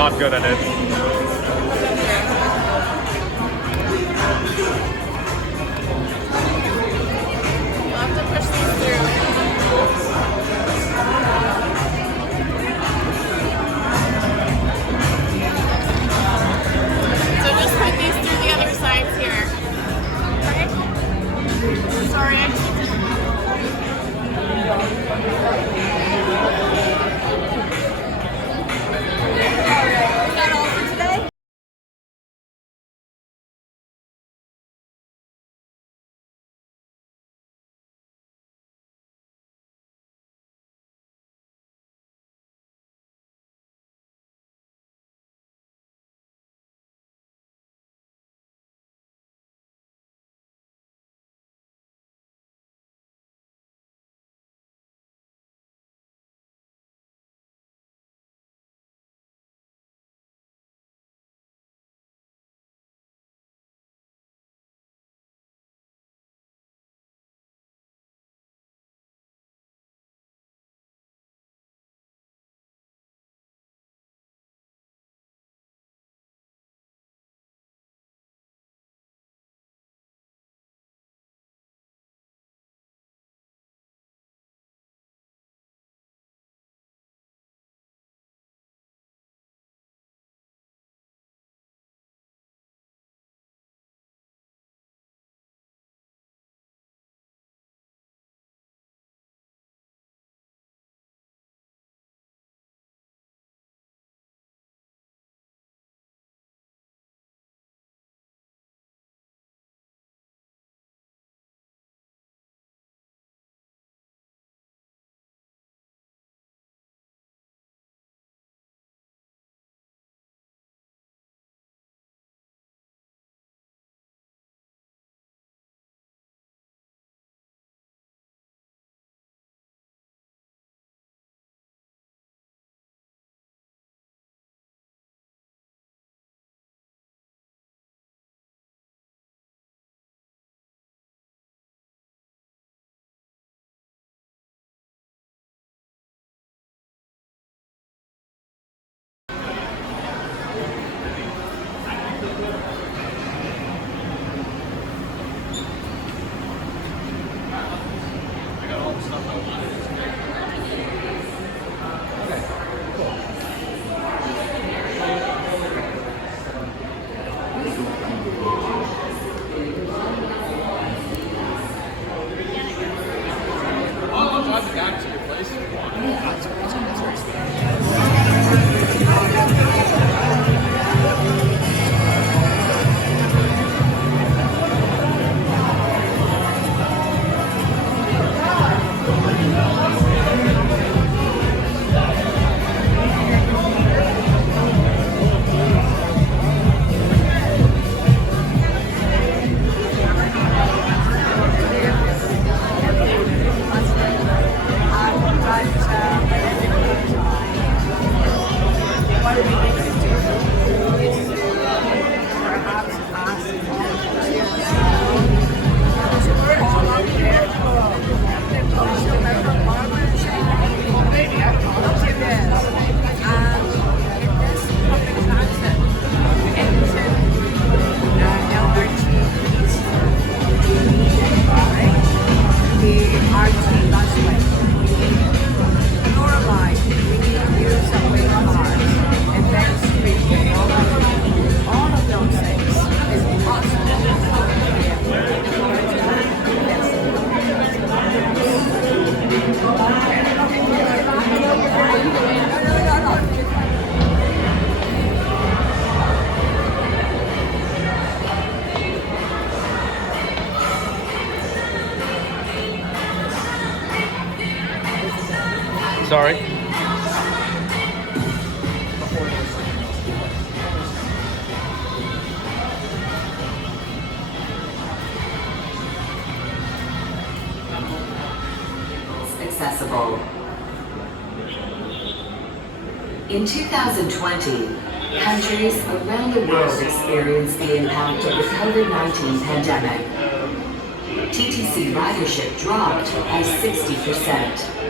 not good at it. We'll have to push these through. So just put these through the other sides here. Okay? Sorry, I Is that all for today? Sorry. Accessible. In 2020, countries around the world experienced the impact of the COVID-19 pandemic. TTC ridership dropped by 60%.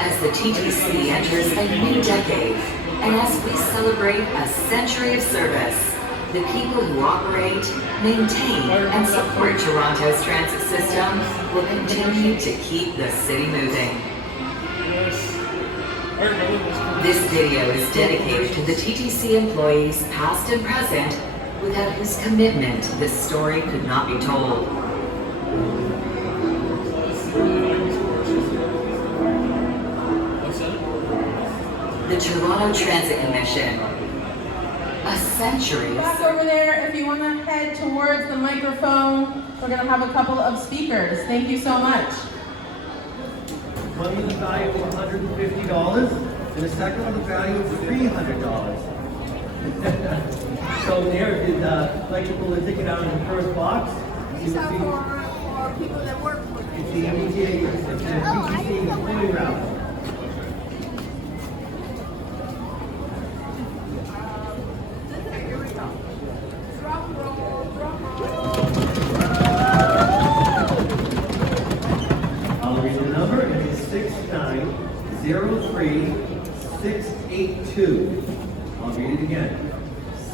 As the TTC enters a new decade, And as we celebrate a century of service, the people who operate, maintain, and support Toronto's transit system will continue to keep the city moving. This video is dedicated to the TTC employees, past and present, without whose commitment this story could not be told. The Toronto Transit Commission. A century. Back over there, if you want to head towards the microphone, we're going to have a couple of speakers. Thank you so much. One with a value of $150, and the second with a value of $300. So there, did like to pull the ticket out in the first box? These are for people that work with me. It's the MBTA, it's the TTC employee route. Here we go. Drum roll, drum roll. I'll read the number, it is 6903682. I'll read it again.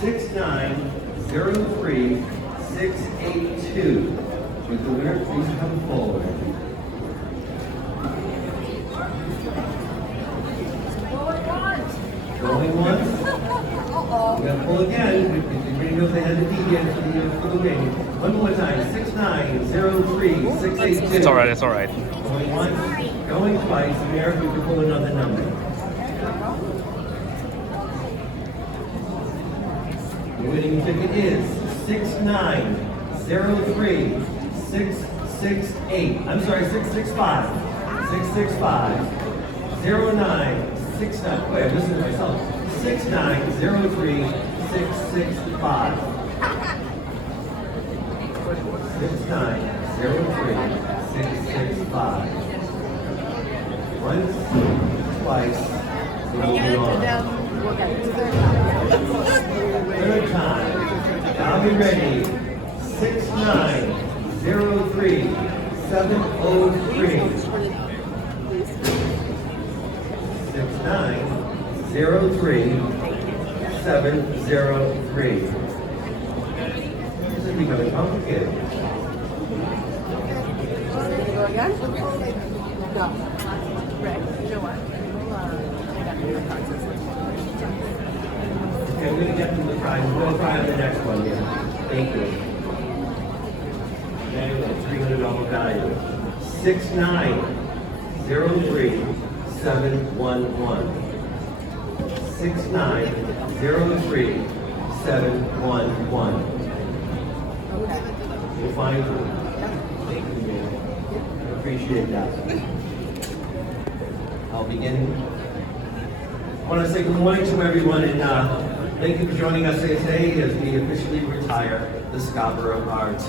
6903682. With the winner, please come forward. Going once. We're going to pull again. Everybody knows they had the D again for the wing. One more time. 6903682. It's all right. It's all right. Going once, going twice. Mayor, if you can pull another number. The winning ticket is 6903668. I'm sorry, 665. 665. 0969. Wait, I'm listening to myself. 6903665. 6903665. Once, twice, moving on. Third time. I'll be ready. 6903703. 6903703. This is becoming complicated. Go again? Go. Rick, you know what? Okay, we're gonna get through the prize. We're gonna try on the next one here. Thank you. Okay, $300 value. 6903711. 6903711. Okay. We'll find you. Thank you, man. I appreciate that. I'll begin. I want to say good morning to everyone and thank you for joining us today as we officially retire the Scarborough RT.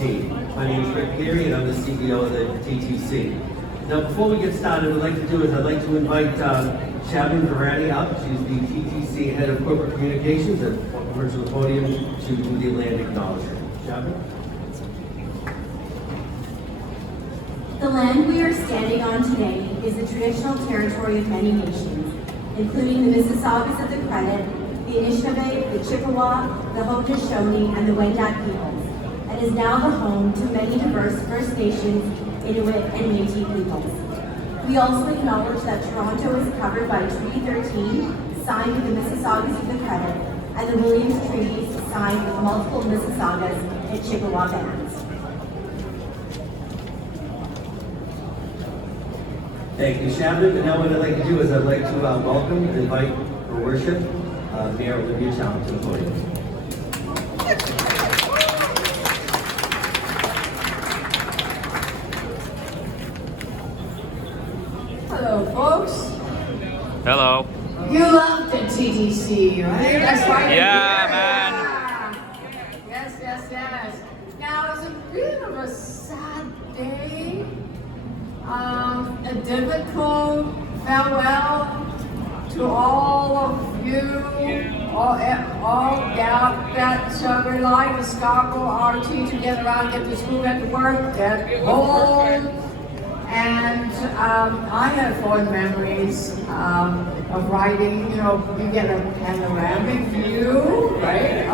My name is Rick Leary and I'm the CEO of the TTC. Now before we get started, what I'd like to do is I'd like to invite Shabin Varani up. She's the TTC Head of Corporate Communications and over to the podium to do the land acknowledgement. Shabin? The land we are standing on today is the traditional territory of many nations, including the Mississaugas of the Credit, the Anishinaabe, the Chippewa, the Haudenosaunee, and the Wendat peoples, and is now the home to many diverse First Nations, Inuit, and Métis peoples. We also acknowledge that Toronto is covered by Treaty 13, signed with the Mississaugas of the Credit, and the Williams Treaties, signed with multiple Mississaugas and Chippewa bands. Thank you, Shabin. And now what I'd like to do is I'd like to welcome and invite her worship, Mayor Olivia Chow, to the podium. Hello, folks. Hello. You love the TTC, right? That's right. Yeah, man. Yes, yes, yes. Now, it's a bit of a sad day. A difficult farewell to all of you, all that rely on Scarborough RT to get around, get to school, get to work, get home. And I have fond memories. of riding, you know, you get a panoramic view, right?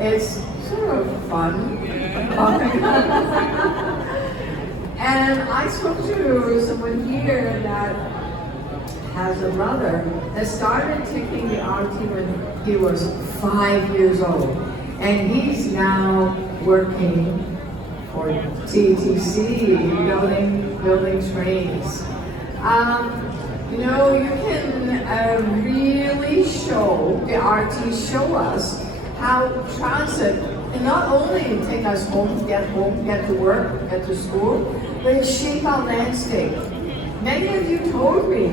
It's sort of fun. And I spoke to someone here that has a brother that started taking the RT when he was 5 years old. And he's now working for TTC, building trains. You know, you can really show, the RT show us how transit can not only take us home, get to work, get to school, but it shape our landscape. Many of you told me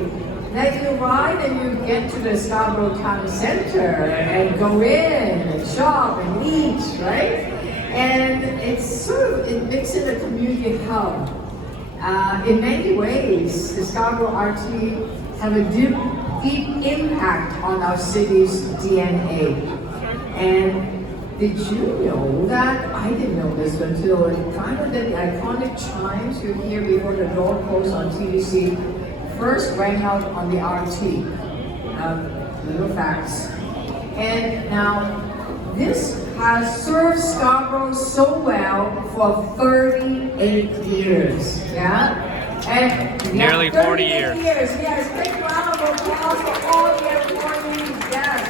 that you ride and you get to the Scarborough Town Centre and go in and shop and eat, right? And it's sort of, it makes it a community hub. In many ways, the Scarborough RT have a deep impact on our city's DNA. And did you know that? I didn't know this until kind of the iconic chimes you hear before the door closed on TTC first rang out on the RT. Little facts. And now, this has served Scarborough so well for 38 years. Yeah? And Nearly 40 years. Yes, big round of applause for all the employees. Yes.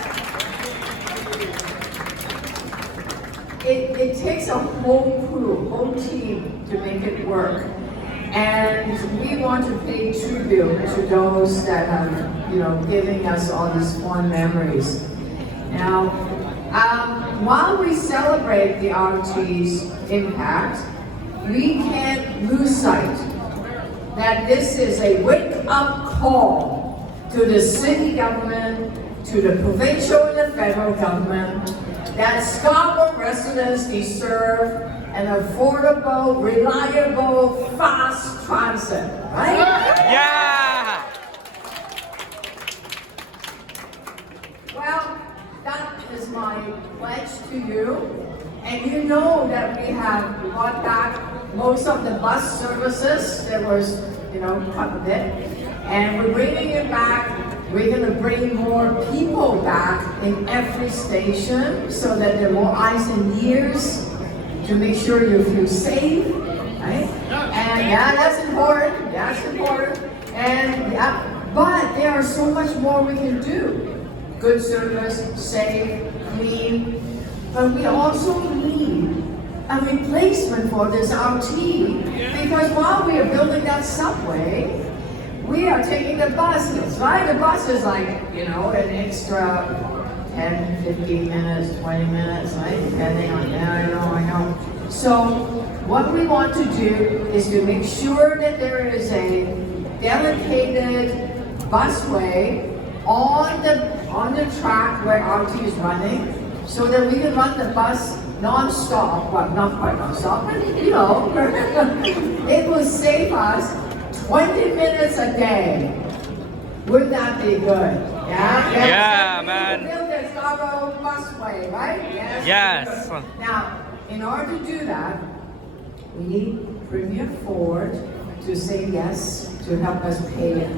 It takes a whole crew, whole team to make it work. And we want to pay tribute to those that have, you know, giving us all these fond memories. Now, while we celebrate the RT's impact, we can't lose sight that this is a wake-up call to the city government, to the provincial and the federal government, that Scarborough residents deserve an affordable, reliable, fast transit, right? Yeah! Well, that is my pledge to you. And you know that we have brought back most of the bus services. There was, you know, cut a bit. And we're bringing it back. We're going to bring more people back in every station so that there are more eyes and ears to make sure you feel safe, right? And yeah, that's important. That's important. And yeah, but there are so much more we can do. Good service, safe, clean. But we also need a replacement for this RT because while we are building that subway, we are taking the buses, right? The bus is like, you know, an extra 10, 15 minutes, 20 minutes, right? Depending on, I know. So what we want to do is to make sure that there is a dedicated busway on the track where RT is running so that we can run the bus non-stop, well, not quite non-stop, but you know, it will save us 20 minutes a day. Wouldn't that be good? Yeah? Yeah, man. Build the Scarborough busway, right? Yes. Now, in order to do that, we need Premier Ford to say yes to help us pay it.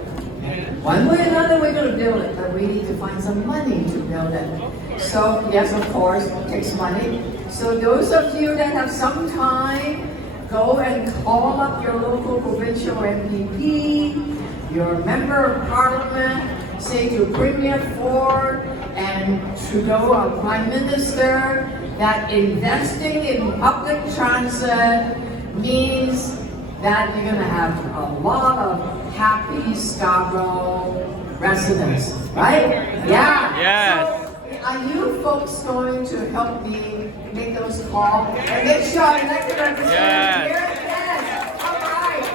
One way or another, we're going to build it, but we need to find some money to build it. So, yes, of course, it takes money. So those of you that have some time, go and call up your local provincial MPP, your member of parliament, say to Premier Ford and Trudeau, our Prime Minister, that investing in public transit means that you're going to have a lot of happy Scarborough residents, right? Yeah. Yes. So, are you folks going to help me make those calls and make sure I elected representative Yes. here? Yes. All right.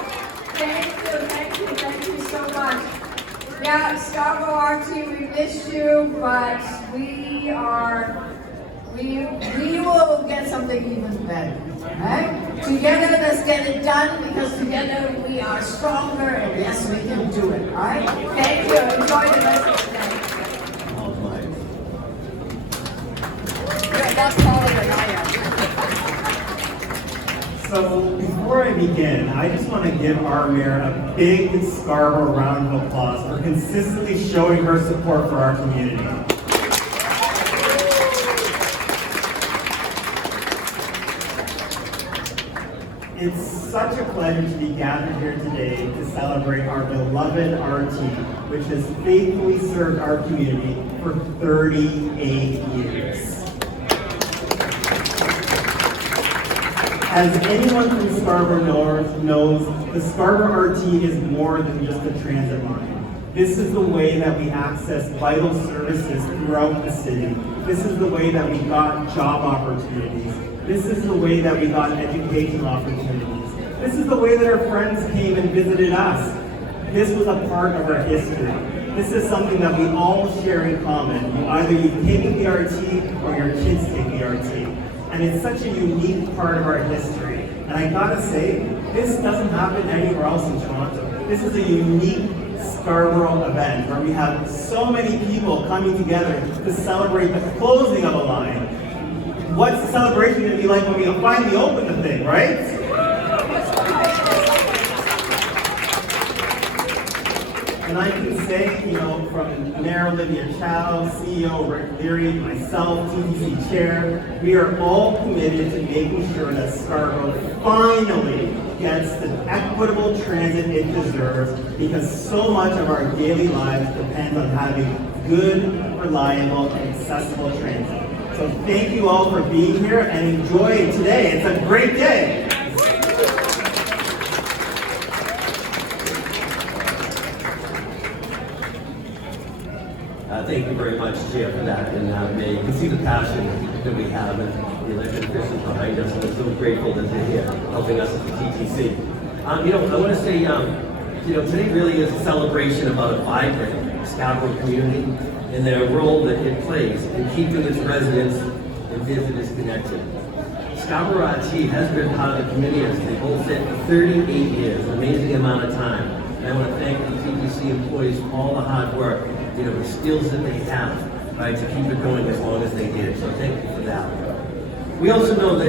Thank you so much. Yeah, Scarborough RT, we missed you, but we will get something even better. Right? Together, let's get it done because together we are stronger and yes, we can do it. All right? Thank you. Enjoy the rest of the day. That's taller than I am. So before I begin, I just want to give our mayor a big Scarborough round of applause for consistently showing her support for our community. It's such a pleasure to be gathered here today to celebrate our beloved RT, which has faithfully served our community for 38 years. As anyone from Scarborough knows, the Scarborough RT is more than just a transit line. This is the way that we access vital services throughout the city. This is the way that we got job opportunities. This is the way that we got educational opportunities. This is the way that our friends came and visited us. This was a part of our history. This is something that we all share in common. Either you've taken the RT or your kids take the RT. And it's such a unique part of our history. And I gotta say, this doesn't happen anywhere else in Toronto. This is a unique Scarborough event where we have so many people coming together to celebrate the closing of a line. What's the celebration gonna be like when we finally open the thing, right? And I can say, from Mayor Olivia Chow, CEO Rick Leary, myself, TTC Chair, we are all committed to making sure that Scarborough finally gets the equitable transit it deserves, because so much of our daily lives depend on having good, reliable, and accessible transit. So thank you all for being here and enjoy today. It's a great day. Thank you very much, Chair, for that. And May, you can see the passion that we have and the elected officials behind us. And we're so grateful that they're here helping us at the TTC. I want to say, today really is a celebration about a vibrant Scarborough community and their role that it plays in keeping its residents and visitors connected. Scarborough RT has been part of the community as they both said for 38 years, an amazing amount of time. And I want to thank the TTC employees for all the hard work, the skills that they have, right, to keep it going as long as they did. So thank you for that. We also know that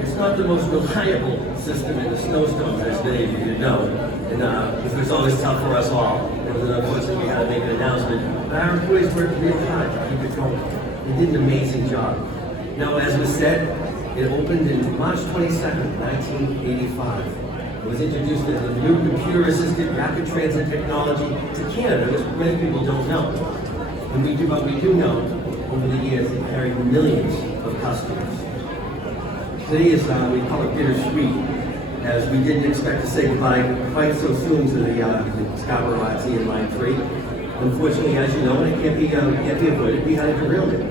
it's not the most reliable system in the snowstorms, as many of you know, and it was always tough for us all. And unfortunately, we had to make an announcement. But our employees worked really hard to keep it going. They did an amazing job. Now, as was said, it opened in March 22nd, 1985. It was introduced as a new computer-assisted rapid transit technology to Canada, which many people don't know. And but we do know, over the years, it carried millions of customers. Today is, we call it bittersweet, as we didn't expect to say goodbye quite so soon to the Scarborough RT in Line 3. Unfortunately, as you know, and it can't be avoided, we had a derailment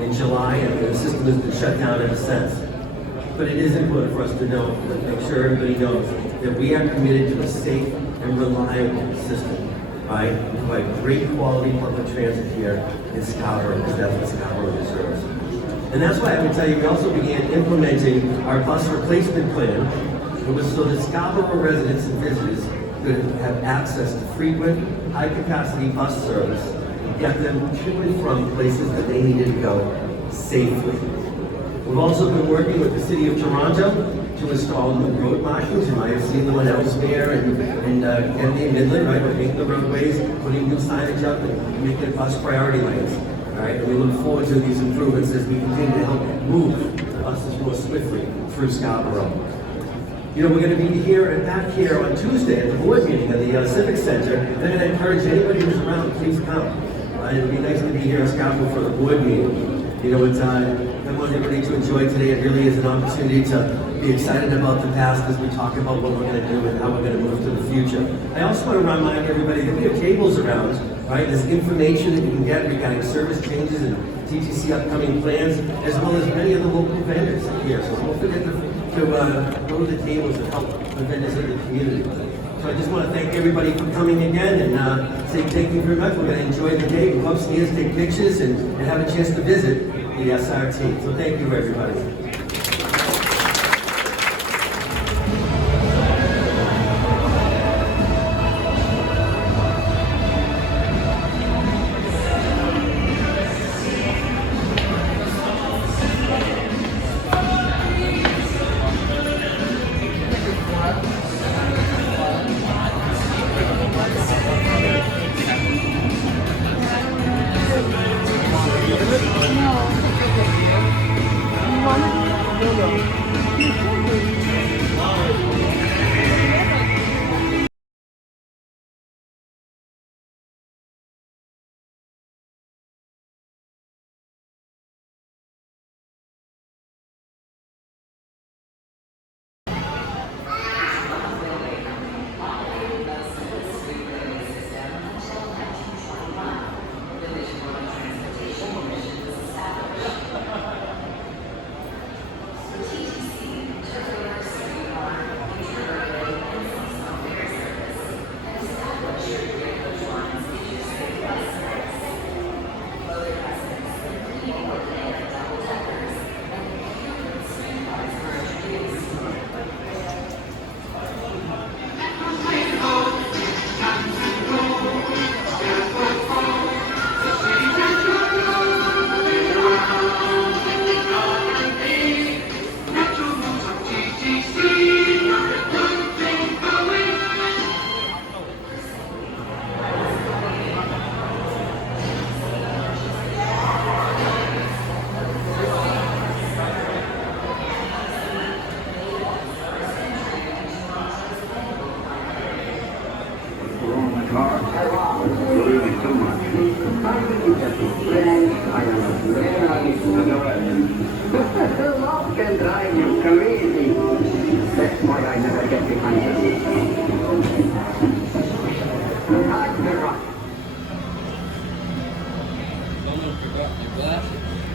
in July, and the system has been shut down ever since. But it is important for us to know, and make sure everybody knows, that we are committed to a safe and reliable system, right? We provide great quality public transit here in Scarborough, because that's what Scarborough deserves. And that's why I would tell you, we also began implementing our bus replacement plan. It was so that Scarborough residents and visitors could have access to frequent, high-capacity bus service and get them to and from places that they needed to go safely. We've also been working with the City of Toronto to install new road markings. You might have seen the one elsewhere and Kennedy and Midland, right? We're making the roadways, putting new signage up and making bus priority lanes. All right, and we look forward to these improvements as we continue to help move the buses more swiftly through Scarborough. We're going to be back here on Tuesday at the board meeting at the Civic Center. I'm going to encourage anybody who's around, please come. It would be nice to be here in Scarborough for the board meeting. I want everybody to enjoy today. It really is an opportunity to be excited about the past as we talk about what we're going to do and how we're going to move to the future. I also want to remind everybody that we have tables around, right? There's information that you can get regarding service changes and TTC upcoming plans, as well as many of the local vendors here. So don't forget to go to the tables and help the vendors in the community. So I just want to thank everybody for coming again and say thank you very much. We're going to enjoy the day, go upstairs, take pictures, and have a chance to visit the SRT. So thank you, everybody. crazy. That's why I never get behind them. Hard to rock.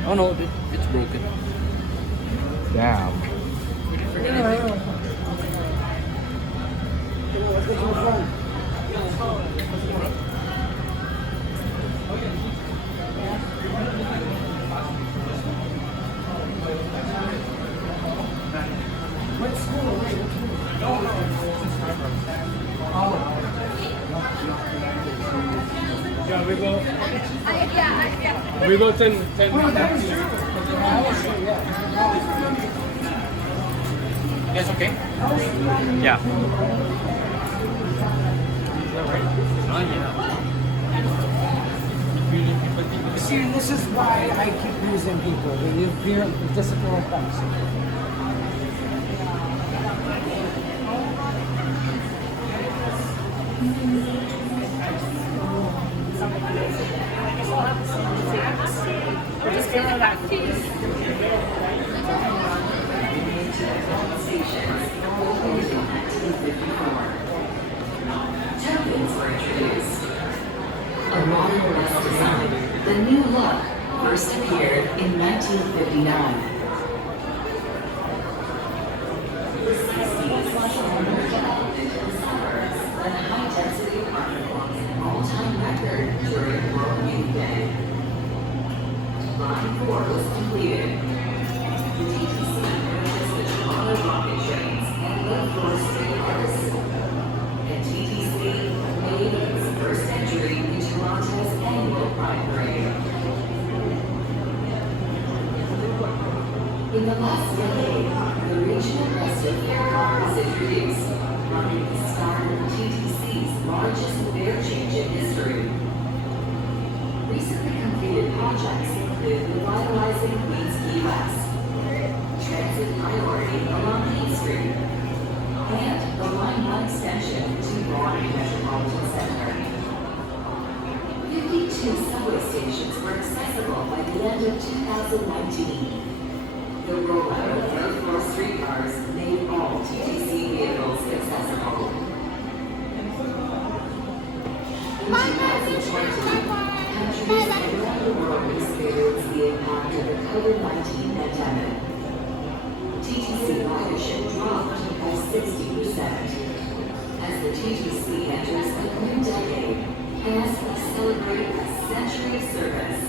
Oh no, it's broken. Damn. Yeah, we go 10 You guys okay? Yeah. See, this is why I keep using people. They live here, discipline comes. Just give her that piece. Tokens were introduced. A modern West design, the new look first appeared in 1959. The 60s saw more development in the suburbs than high-density apartment blocks, an all-time record during World Youth Day. Line 4 was completed. The TTC purchased the Toronto rocket trains and low-floor streetcars. And TTC made its first entry in Toronto's annual Pride Parade. In the last decade, the regional Western Fair car was introduced, marking the start of TTC's largest fare change in history. Recently completed projects include revitalizing Queens Quay West, transit priority along Main Street, and the Line 1 extension to Vaughan Metropolitan Center. 52 subway stations were accessible by the end of 2019. The rollout of low-floor streetcars made all TTC vehicles accessible. In 2020, countries around the world experienced the impact of the COVID-19 pandemic. TTC ridership dropped by 60%. As the TTC enters a new decade, and as we celebrate a century of service,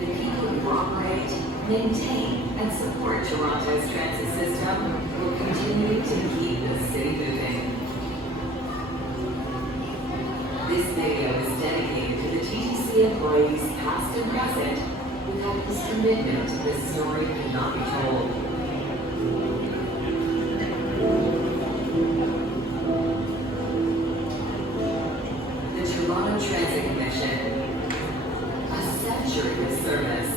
the people who operate, maintain, and support Toronto's transit system will continue to keep the city moving. This video is dedicated to the TTC employees, past and present, without whose commitment this story could not be told. The Toronto Transit Commission, a century of service.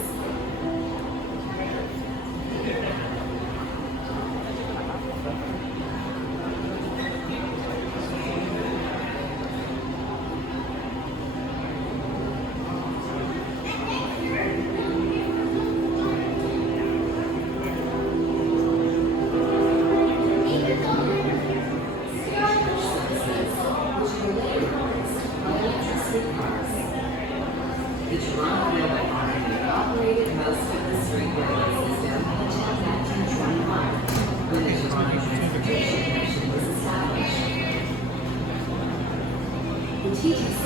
The Toronto Railway Company operated most of the street railway system until 1921, when the Toronto Transportation Commission was established. The TTC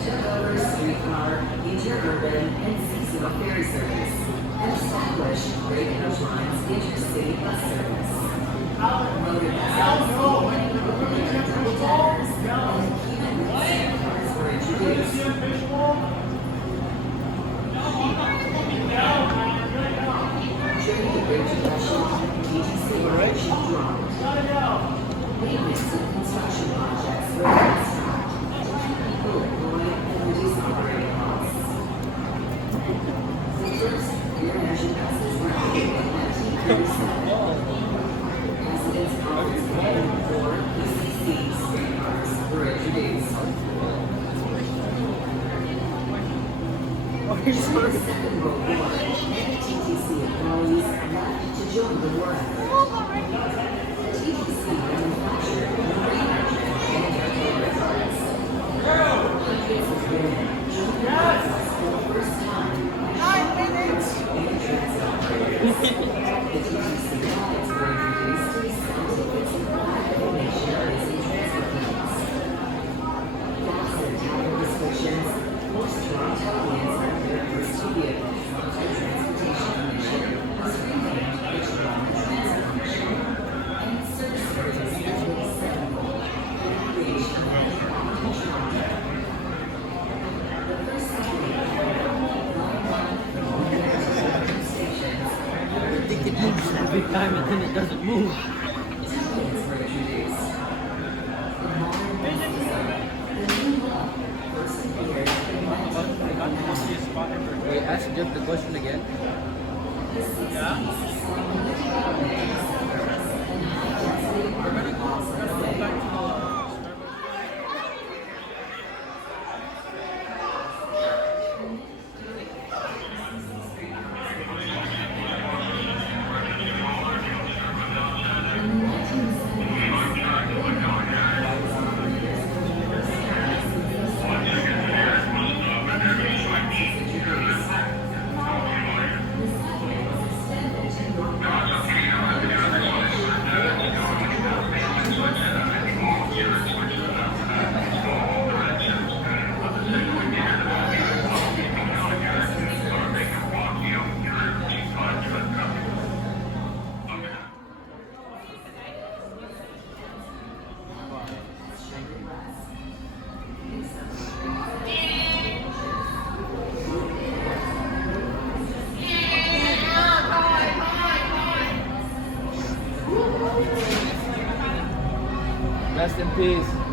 took over streetcar, interurban, and seasonal ferry service, and established Great Coach Line's intercity bus service. Motor buses, double deckers, and human cars were introduced. During the Great Depression, TTC ridership dropped. Maintenance and construction projects were fast-tracked to keep people employed and reduce operating costs. The first rear-engine buses were added in 1937. President's Conference Plan for PCC streetcars were introduced. During the Second World War, TTC employees left to join the war effort. The TTC guides were introduced to facilitate simplified nation busy transit needs. Faster travel restrictions forced Torontonians and their first to vehicle Toronto Transportation Commission was renamed the Toronto Transit Commission, and its service areas scheduled sevenfold for the creation of a hub in Toronto. The first Saturday stations I think it moves every time and then it doesn't move. tickets were introduced. The modern the new hub first appeared in 1999. Wait, ask Jeff the question again. The 60s saw many centers and high-density urban processing. In the 1970s, Rest in peace.